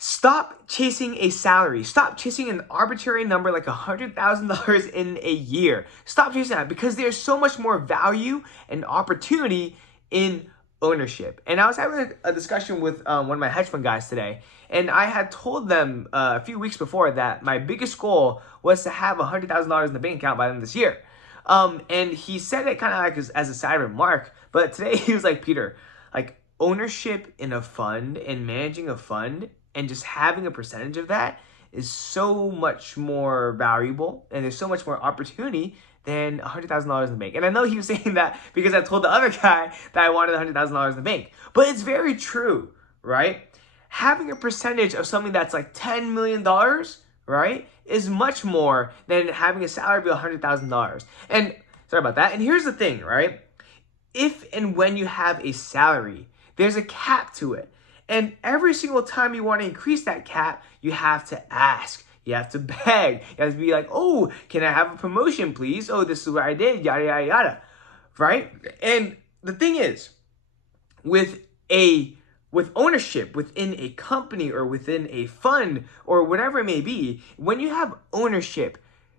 Stop chasing a salary. Stop chasing an arbitrary number like $100,000 in a year. Stop chasing that, because there's so much more value and opportunity in ownership. And I was having a discussion with one of my hedge fund guys today, and I had told them a few weeks before that my biggest goal was to have $100,000 in the bank account by the end of this year. And he said it kind of like as a side remark, but today he was like, Peter, like ownership in a fund and managing a fund and just having a percentage of that is so much more valuable, and there's so much more opportunity than $100,000 in the bank. And I know he was saying that because I told the other guy that I wanted $100,000 in the bank, but it's very true, right? Having a percentage of something that's like $10 million, right, is much more than having a salary of $100,000. And sorry about that. And here's the thing, right? If and when you have a salary, there's a cap to it. And every single time you want to increase that cap, you have to ask. You have to beg. You have to be like, oh, can I have a promotion, please? Oh, this is what I did, yada, yada, yada. Right? And the thing is, with ownership within a company or within a fund or whatever it may be, when you have ownership,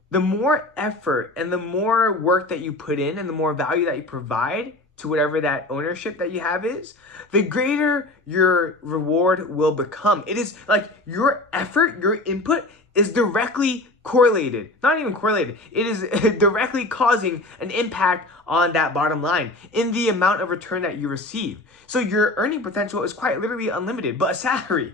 the more effort and the more work that you put in and the more value that you provide to whatever that ownership that you have is, the greater your reward will become. It is like your effort, your input is directly correlated. Not even correlated. It is directly causing an impact on that bottom line in the amount of return that you receive. So your earning potential is quite literally unlimited. But a salary,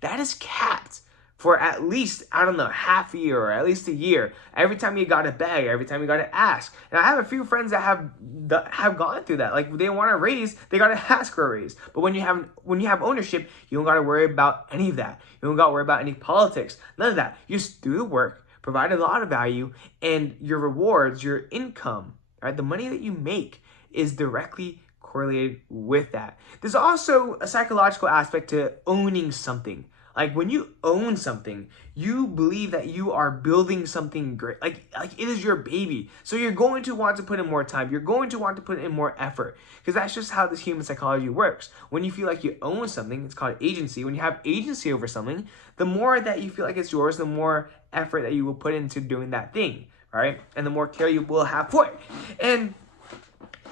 that is capped for at least, I don't know, half a year or at least a year. Every time you gotta beg, every time you gotta ask. And I have a few friends that have gone through that. Like they want a raise, they gotta ask for a raise. But when you have ownership, you don't gotta worry about any of that. You don't gotta worry about any politics, none of that. You just do the work, provide a lot of value, and your rewards, your income, right, the money that you make is directly correlated with that. There's also a psychological aspect to owning something. Like when you own something, you believe that you are building something great. Like it is your baby. So you're going to want to put in more time. You're going to want to put in more effort, because that's just how this human psychology works. When you feel like you own something, it's called agency. When you have agency over something, the more that you feel like it's yours, the more effort that you will put into doing that thing, right? And the more care you will have for it. And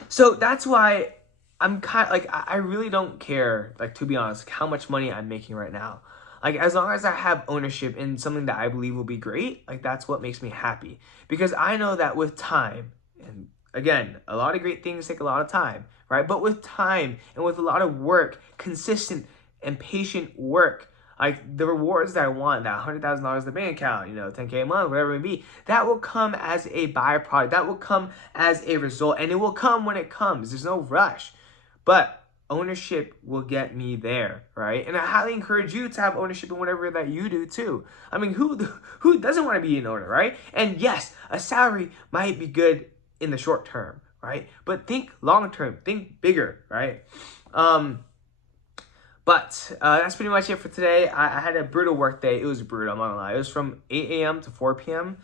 so that's why I'm kind of like, I really don't care, like, to be honest, like, how much money I'm making right now. Like, as long as I have ownership in something that I believe will be great, like, that's what makes me happy. Because I know that with time, and again, a lot of great things take a lot of time, right? But with time and with a lot of work, consistent and patient work, like, the rewards that I want, that $100,000 in the bank account, you know, 10K a month, whatever it may be, that will come as a byproduct. That will come as a result, and it will come when it comes. There's no rush. But ownership will get me there, right? And I highly encourage you to have ownership in whatever that you do too. I mean, who doesn't want to be an owner, right? And yes, a salary might be good in the short term, right? But think long term, think bigger, right? But that's pretty much it for today. I had a brutal work day. It was brutal, I'm not gonna lie. It was from 8 a.m. to 4 p.m.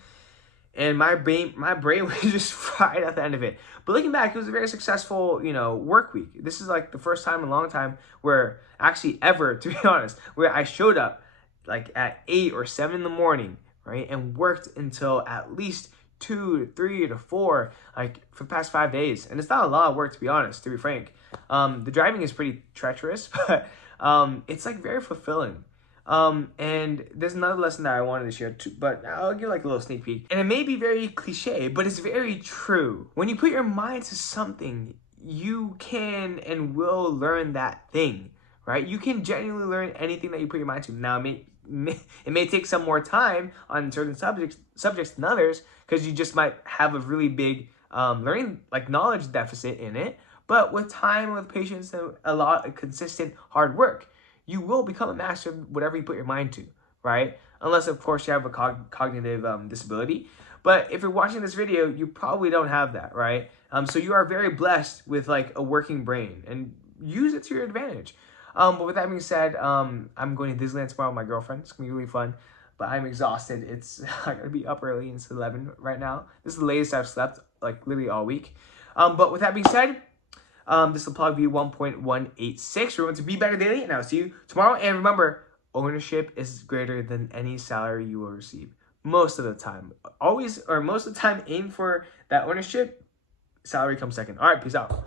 And my brain was just fried at the end of it. But looking back, it was a very successful, work week. This is like the first time in a long time where, actually ever, to be honest, where I showed up like at 8 or 7 in the morning, right? And worked until at least 2 to 3 to 4, like for the past 5 days. And it's not a lot of work, to be honest, to be frank. The driving is pretty treacherous, but it's like very fulfilling. And there's another lesson that I wanted to share too, but I'll give like a little sneak peek. And it may be very cliche, but it's very true. When you put your mind to something, you can and will learn that thing, right? You can genuinely learn anything that you put your mind to. Now, it may take some more time on certain subjects than others, because you just might have a really big learning, like, knowledge deficit in it. But with time, with patience, and a lot of consistent hard work, you will become a master of whatever you put your mind to, right? Unless, of course, you have a cognitive disability. But if you're watching this video, you probably don't have that, right? So you are very blessed with, like, a working brain, and use it to your advantage. But with that being said, I'm going to Disneyland tomorrow with my girlfriend. It's going to be really fun. But I'm exhausted. I got to be up early. It's 11 right now. This is the latest I've slept, like, literally all week. But with that being said, This is the PLOG view 1.186. Remember to be better daily, and I'll see you tomorrow. And remember, ownership is greater than any salary you will receive. Most of the time. Always, or most of the time, aim for that ownership. Salary comes second. All right, peace out.